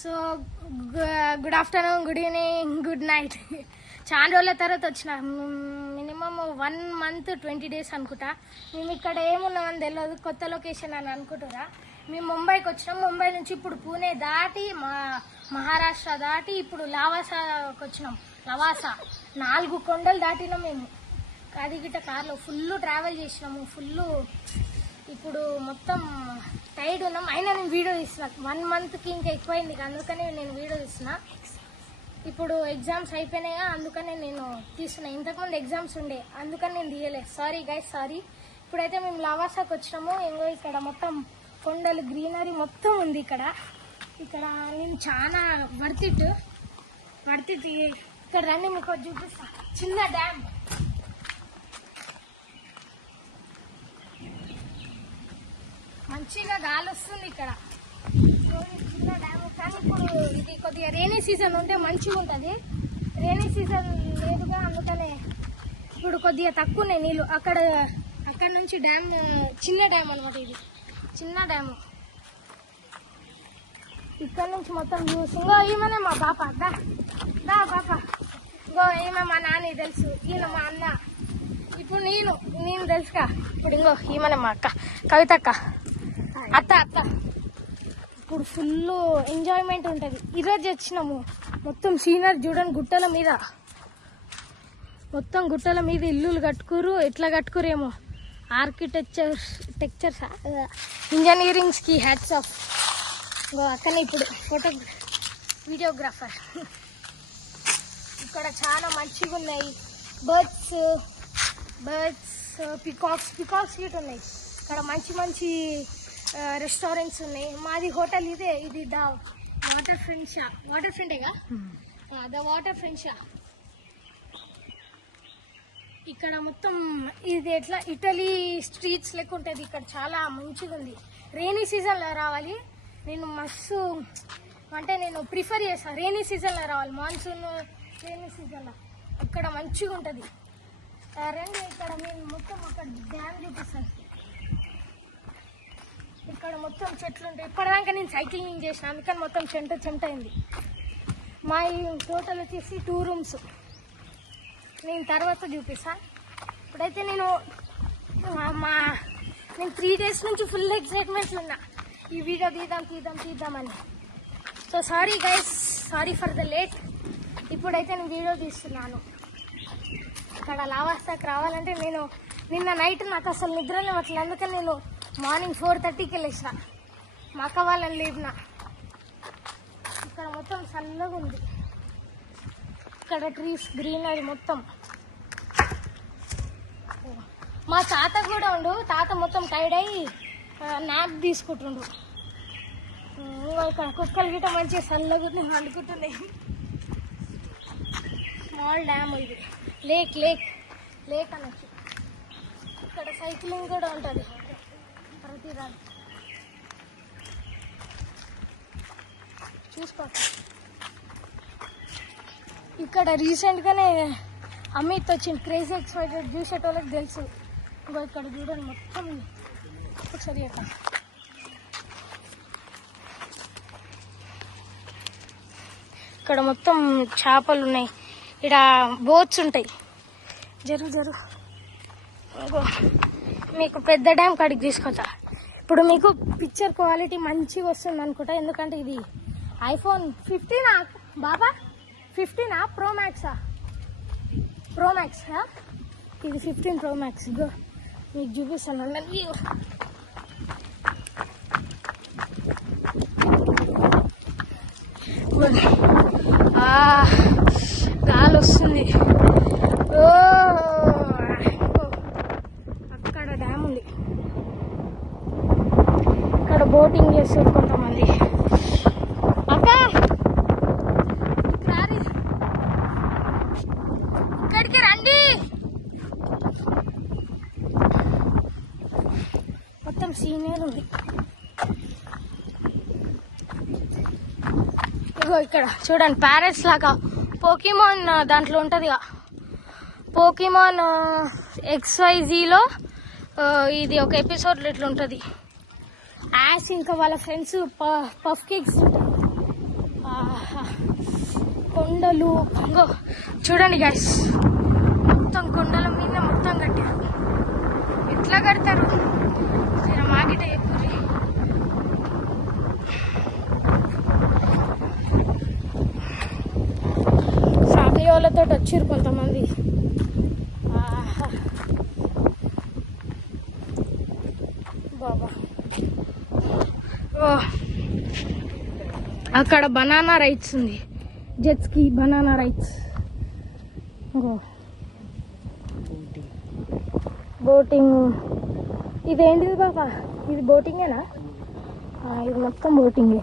So good afternoon, good evening, good night. చాలా రోజుల తర్వాత వచ్చిన, మినిమం 1 month 20 days అనుకుంటా. మేము ఇక్కడ ఏమున్నామని తెలియదు, కొత్త లొకేషన్ అని అనుకుంటున్నా. మేము ముంబైకి వచ్చినాం. ముంబై నుంచి ఇప్పుడు పూణే దాటి మహారాష్ట్ర దాటి ఇప్పుడు లవాసాకి వచ్చినాం. లవాసా 4 కొండలు దాటినాం మేము. అది గిట్ట కార్లో ఫుల్ ట్రావెల్ చేసినాము. ఇప్పుడు మొత్తం టైర్డ్ ఉన్నాం. అయినా నేను వీడియో తీస్తున్నా. 1 monthకి ఇంకా ఎక్కువైంది, అందుకనే నేను వీడియో తీస్తున్నా. ఇప్పుడు ఎగ్జామ్స్ అయిపోయినాయా, అందుకనే నేను తీస్తున్నా. ఇంతకుముందు ఎగ్జామ్స్ ఉండే, అందుకని నేను తీయలేదు. Sorry guys, sorry. ఇప్పుడైతే మేము లవాసాకి వచ్చినాము. ఇంకో ఇక్కడ మొత్తం కొండలు, గ్రీనరీ మొత్తం ఉంది. ఇక్కడ నేను చాలా వర్త్ ఇట్. ఇక్కడ రండి, మీకు చూపిస్తా. చిన్న డ్యామ్, మంచిగా గాలి వస్తుంది ఇక్కడ. చిన్న డ్యామ్, కానీ ఇప్పుడు ఇది కొద్దిగా రైనీ సీజన్ ఉంటే మంచిగా ఉంటుంది. రైనీ సీజన్ లేదుగా, అందుకనే ఇప్పుడు కొద్దిగా తక్కువ ఉన్నాయి నీళ్ళు. అక్కడ నుంచి డ్యామ్, చిన్న డ్యామ్ అనమాట. ఇది చిన్న డ్యామ్. ఇక్కడ నుంచి మొత్తం వ్యూస్. ఇంకో ఈమెనే మా పాప. దా పాప. ఇంకో ఈమె మా నాన్న తెలుసు, ఈయన మా అన్న. ఇప్పుడు నేను తెలుసుగా. ఇప్పుడు ఇంకో ఈమెనే మా అక్క, కవిత అక్క. అత్త ఇప్పుడు ఫుల్ ఎంజాయ్మెంట్ ఉంటుంది. ఈరోజు వచ్చినాము. మొత్తం సీనరీ చూడండి. మొత్తం గుట్టల మీద ఇల్లులు కట్టుకురు. ఎట్లా కట్టుకురేమో. టెక్చర్స్ ఇంజనీరింగ్స్కి హ్యాట్స్ ఆఫ్. అక్కనే ఇప్పుడు వీడియోగ్రాఫర్. ఇక్కడ చాలా మంచిగా ఉన్నాయి. బర్డ్స్, పికాక్స్ గిట్ ఉన్నాయి. ఇక్కడ మంచి రెస్టారెంట్స్ ఉన్నాయి. మాది హోటల్ ఇదే. ఇది ద వాటర్ ఫ్రంటేగా, ద వాటర్ ఫ్రంట్ షా. ఇక్కడ మొత్తం ఇది ఎట్లా ఇటలీ స్ట్రీట్స్ లెక్క ఉంటుంది. ఇక్కడ చాలా మంచిగా ఉంది. రైనీ సీజన్లో రావాలి. నేను ప్రిఫర్ చేస్తాను రైనీ సీజన్లో రావాలి. మాన్సూన్ రైనీ సీజన్లో ఇక్కడ మంచిగా ఉంటుంది. రండి, ఇక్కడ నేను మొత్తం అక్కడ డ్యామ్ చూపిస్తాను. ఇక్కడ మొత్తం చెట్లు ఉంటాయి. ఇప్పటిదాకా నేను సైక్లింగ్ చేసిన, అందుకని మొత్తం చెమట అయింది. మా టోటల్ వచ్చేసి 2 rooms. నేను తర్వాత చూపిస్తాను. ఇప్పుడైతే నేను 3 days నుంచి ఫుల్ ఎక్సైట్మెంట్లో ఉన్నా. ఈ వీడియో తీద్దామని. So sorry guys, sorry for the late. ఇప్పుడైతే నేను వీడియో తీస్తున్నాను. ఇక్కడ లవాసాకి రావాలంటే నేను నిన్న నైట్ నాకు అసలు నిద్రలే పట్టలేదు. అందుకని నేను మార్నింగ్ 4:30కి వెళ్ళేసిన. మా అక్క వాళ్ళని లేపిన. ఇక్కడ మొత్తం చల్లగా ఉంది. ఇక్కడ ట్రీస్, గ్రీనరీ మొత్తం. మా తాత కూడా ఉండు. తాత మొత్తం టైర్డ్ అయ్యి నాప్ తీసుకుంటుండు. ఇక్కడ కుక్కలు గిట్ట మంచిగా చల్లగా అనుకుంటున్నాయి. స్మాల్ డ్యామ్ ఇది. లేక్ అనొచ్చు. ఇక్కడ సైక్లింగ్ కూడా ఉంటుంది ప్రతిదాని. చూసుకోండి. ఇక్కడ రీసెంట్గానే అమిత్ వచ్చింది. క్రేజీ ఎక్స్పైటెడ్ చూసేటోళ్ళకి తెలుసు. ఇంకో ఇక్కడ చూడండి మొత్తం. ఒకసారి ఇక్కడ మొత్తం చేపలు ఉన్నాయి. ఇక్కడ బోట్స్ ఉంటాయి. జరుగు మీకు పెద్ద డ్యామ్ కాడికి తీసుకొచ్చా. ఇప్పుడు మీకు పిక్చర్ క్వాలిటీ మంచిగా వస్తుంది అనుకుంటా. ఎందుకంటే ఇది iPhone 15 బాబా, 15 Pro Max ఇది 15 Pro Max. మీకు చూపిస్తాను. గాలి వస్తుంది. అక్కడ డ్యామ్ ఉంది. ఇక్కడ బోటింగ్ చేస్తారు కొంతమంది. అక్క ఇక్కడికి రండి. మొత్తం సీనియర్ ఉంది. ఇగో ఇక్కడ చూడండి, ప్యారెట్స్ లాగా పోకీమాన్ దాంట్లో ఉంటుంది. పోకీమాన్ XYZలో ఇది ఒక ఎపిసోడ్లో ఇట్లా ఉంటుంది. యాష్ ఇంకా వాళ్ళ ఫ్రెండ్స్ పఫ్ కేక్స్ ఉంటాయి. కొండలు. ఇంకో చూడండి గైస్, మొత్తం కొండల మీద మొత్తం కట్టారు. ఎట్లా కడతారు మాగిట ఎప్పుడు. ఫ్యామిలీ వాళ్ళతో వచ్చారు కొంతమంది. బాబా అక్కడ బనానా రైట్స్ ఉంది, జెట్స్కి బనానా రైట్స్. బోటింగ్. ఇదేంటిది బాబా, ఇది బోటింగేనా? ఇది మొత్తం బోటింగే.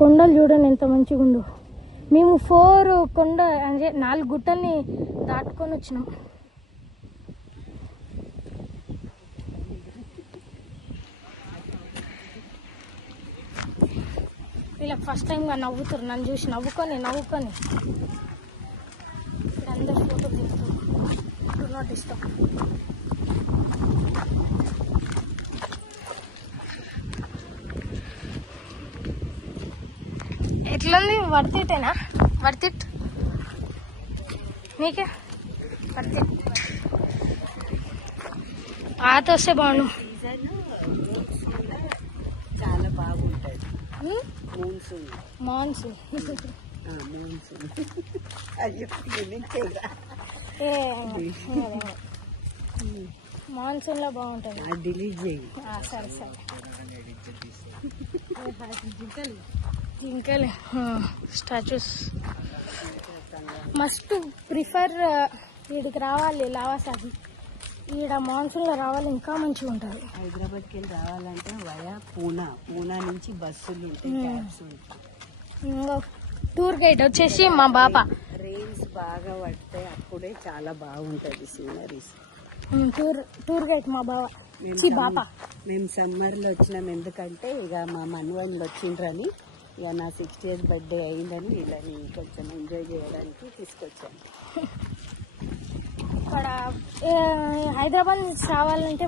కొండలు చూడండి ఎంత మంచిగా ఉందో. మేము 4 కొండ అంటే 4 గుట్టల్ని దాటుకొని వచ్చినాం. వీళ్ళకి ఫస్ట్ టైంగా నవ్వుతారు, నన్ను చూసి నవ్వుకొని అందరు ఫోటో తీస్తారు. Do not disturb. ఎట్లుంది? వర్తిటేనా? వర్తిట్ నీకే వర్తిట్. పాత వస్తే బాగుండు. చాలా బాగుంటుంది. మాన్సూన్ మాన్సూన్ లో బాగుంటుంది. సరే సరే. జింకలు స్టాచ్యూస్ మస్ట్ ప్రిఫర్. వీడికి రావాలి లావాసాకి. ఈడ మాన్సూన్ లో రావాలి, ఇంకా మంచిగా ఉంటుంది. హైదరాబాద్కి వెళ్ళి రావాలంటే వయా పూనా నుంచి బస్సులు ఉంటాయి. టూర్ గైడ్ వచ్చేసి మా బాప. రెయిన్స్ బాగా పడతాయి, అప్పుడే చాలా బాగుంటుంది సీనరీస్. టూర్ గైడ్ మా బావ. మేము సమ్మర్లో వచ్చినాం, ఎందుకంటే ఇక మా మనవాళ్ళు వచ్చిండ్రని, ఇక నా 60th బర్త్డే అయిందని వీళ్ళని కొంచెం ఎంజాయ్ చేయడానికి తీసుకొచ్చాను. ఇక్కడ హైదరాబాద్ నుంచి రావాలంటే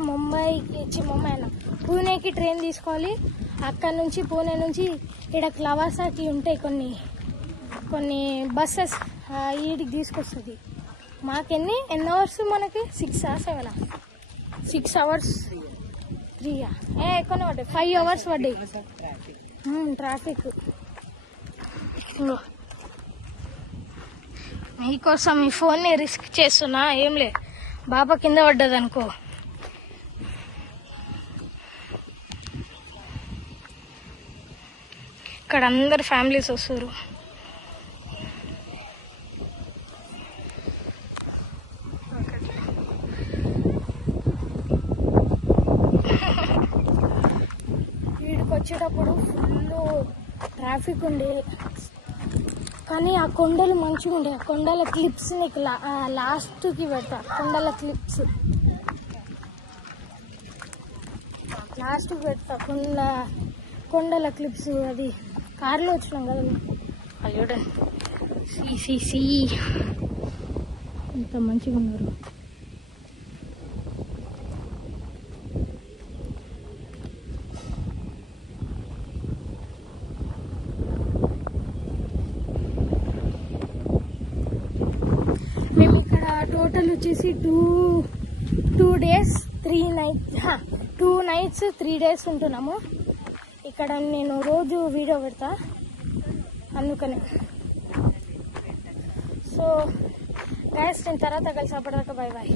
పూణేకి ట్రైన్ తీసుకోవాలి. అక్కడ నుంచి పూణే నుంచి ఇక్కడ లవాసాకి ఉంటాయి కొన్ని బస్సెస్, వీడికి తీసుకొస్తుంది. మాకెన్ని అవర్స్? మనకి 6 or 7? 6 hours. 3 ఎక్కువనే పడ్డాయి. 5 hours పడ్డాయి ట్రాఫిక్. మీకోసం ఈ ఫోన్ని రిస్క్ చేస్తున్నా. ఏం లే, బాబా కింద పడ్డది అనుకో. ఇక్కడ అందరు ఫ్యామిలీస్ వస్తారు. వీడికి వచ్చేటప్పుడు ఫుల్ ట్రాఫిక్ ఉండే, కానీ ఆ కొండలు మంచిగా ఉండే. ఆ కొండల క్లిప్స్ నీకు లాస్ట్కి పెడతా. కొండల క్లిప్స్ లాస్ట్కి పెడతా. కొండల క్లిప్స్. అది కార్లో వచ్చినాం కదా, అది చూడండి. సి ఎంత మంచిగా ఉన్నారు. మేము ఇక్కడ టోటల్ వచ్చేసి 2 days 3 nights 2 nights 3 days ఉంటున్నాము ఇక్కడ. నేను రోజు వీడియో పెడతా అందుకనే. సో గైస్, నేను తర్వాత కలిసి అప్పటిదాకా బై బాయ్.